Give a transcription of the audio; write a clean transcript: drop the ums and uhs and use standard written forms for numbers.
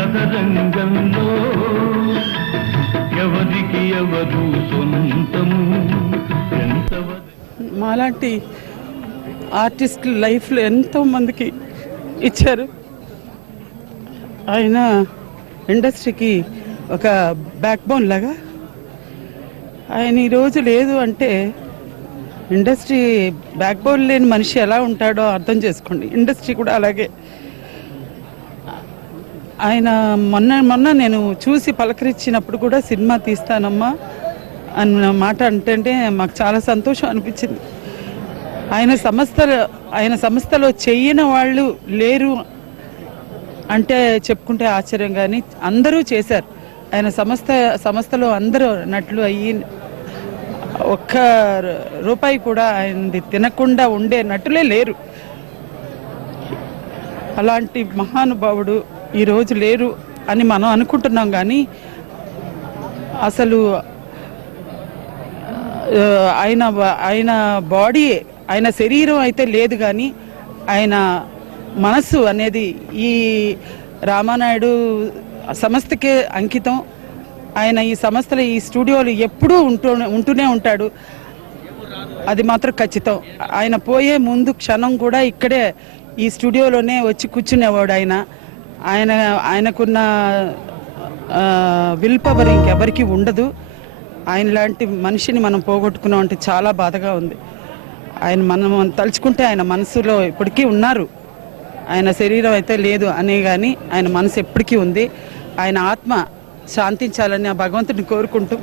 చదరంగంలో ఎవరికి ఎవరు సొంతము. మాలాంటి ఆర్టిస్టులు లైఫ్లో ఎంతోమందికి ఇచ్చారు. ఆయన ఇండస్ట్రీకి ఒక బ్యాక్ బోన్ లాగా. ఆయన ఈరోజు లేదు అంటే ఇండస్ట్రీ బ్యాక్ బోన్ లేని మనిషి ఎలా ఉంటాడో అర్థం చేసుకోండి. ఇండస్ట్రీ కూడా అలాగే. ఆయన మొన్న నేను చూసి పలకరించినప్పుడు కూడా సినిమా తీస్తానమ్మా అన్న మాట అంటే మాకు చాలా సంతోషం అనిపించింది. ఆయన సంస్థలో చెయ్యని వాళ్ళు లేరు అంటే చెప్పుకుంటే ఆశ్చర్యం. కానీ అందరూ చేశారు. ఆయన సంస్థలో అందరూ నటులు అయ్యి ఒక్క రూపాయి కూడా ఆయనది తినకుండా ఉండే నటులే లేరు. అలాంటి మహానుభావుడు ఈరోజు లేరు అని మనం అనుకుంటున్నాం. కానీ అసలు ఆయన బాడీ, ఆయన శరీరం అయితే లేదు, కానీ ఆయన మనస్సు అనేది ఈ రామానాయుడు సంస్థకే అంకితం. ఆయన ఈ సంస్థలో ఈ స్టూడియోలు ఎప్పుడూ ఉంటూనే ఉంటాడు. అది మాత్రం ఖచ్చితం. ఆయన పోయే ముందు క్షణం కూడా ఇక్కడే ఈ స్టూడియోలోనే వచ్చి కూర్చునేవాడు. ఆయనకున్న విల్ పవర్ ఇంకెవరికి ఉండదు. ఆయన లాంటి మనిషిని మనం పోగొట్టుకున్నాం అంటే చాలా బాధగా ఉంది. మనం తలుచుకుంటే ఆయన మనసులో ఇప్పటికీ ఉన్నారు. ఆయన శరీరం అయితే లేదు అనే కానీ ఆయన మనసు ఎప్పటికీ ఉంది. ఆయన ఆత్మ శాంతించాలని ఆ భగవంతుడిని కోరుకుంటూ